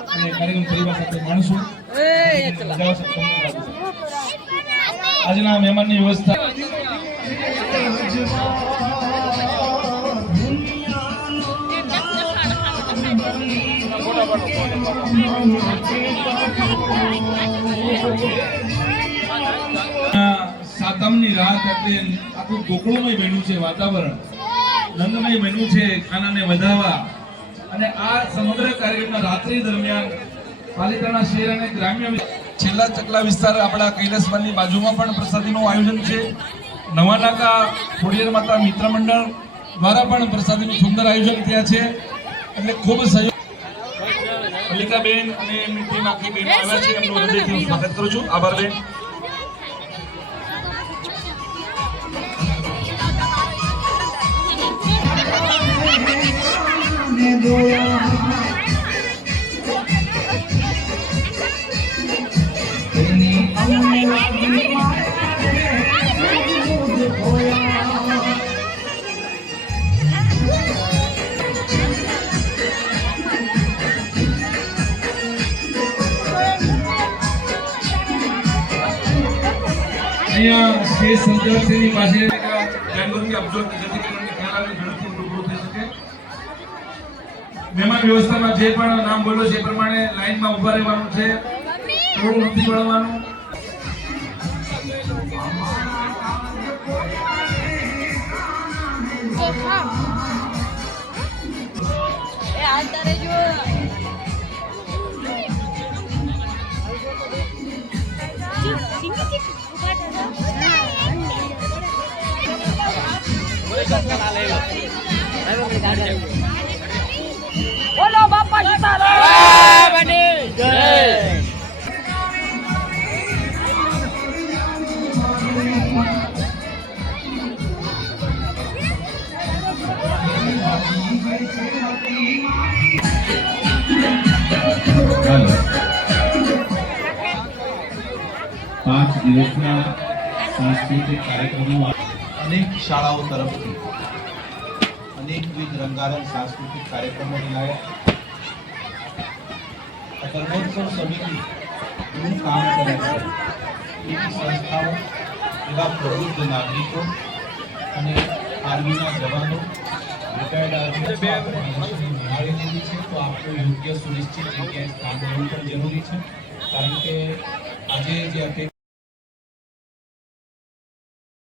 અને કાર્યક્રમ પરિવાર સાથે માણશું આજના મહેમાનની વ્યવસ્થા સાતમની રાત એટલે આખું ગોકળુંમય બન્યું છે, વાતાવરણ રંગમય બન્યું છે ખાનાને વધાવવા. અને આ સમગ્ર કાર્યક્રમના રાત્રિ દરમિયાન પાલિતાણા શહેર અને ગ્રામ્ય છેલ્લા ચકલા વિસ્તાર આપણા કૈલાસમાની બાજુમાં પણ પ્રસાદીનું આયોજન છે. નવા નાકા ખોડિયાર માતા મિત્ર મંડળ દ્વારા પણ પ્રસાદીનું સુંદર આયોજન થયા છે. એટલે ખૂબ સહયોગ મલ્લિકાબેન અને એમની ટીમ આખી બહેનો આવ્યા છે, એમનું હૃદયથી હું સ્વાગત કરું છું. આભાર બેન. અહીંયા સ્ટેજ સંચાલકની પાસે જાગૃતિ આપજો કે જેથી કરીને ખ્યાલ આવે ઝડપથી પૂરું થઈ શકે. મહેમાન વ્યવસ્થામાં જે પણ નામ બોલ્યો છે એ પ્રમાણે લાઈનમાં ઉભા રહેવાનું છે, થોડું નથી વળવાનું. બોલો બાપા સીતારામ જય. પાંચ દિવસના સાંસ્કૃતિક કાર્યક્રમો અનેક શાળાઓ તરફથી અનેકવિધ રંગારંગ સાંસ્કૃતિક કાર્યક્રમો નિહાળ્યા. ધર્મોત્સવ સમિતિ એવું કામ કરે છે. એવી સંસ્થાઓ, એવા પ્રબુદ્ધ નાગરિકો અને આર્મીના જવાનો, રિટાયર્ડ આર્મી નિહાળી છે. તો આપણું યોગ્ય સુનિશ્ચિત જગ્યાએ સ્થાન લેવું પણ જરૂરી છે. કારણ કે આજે જે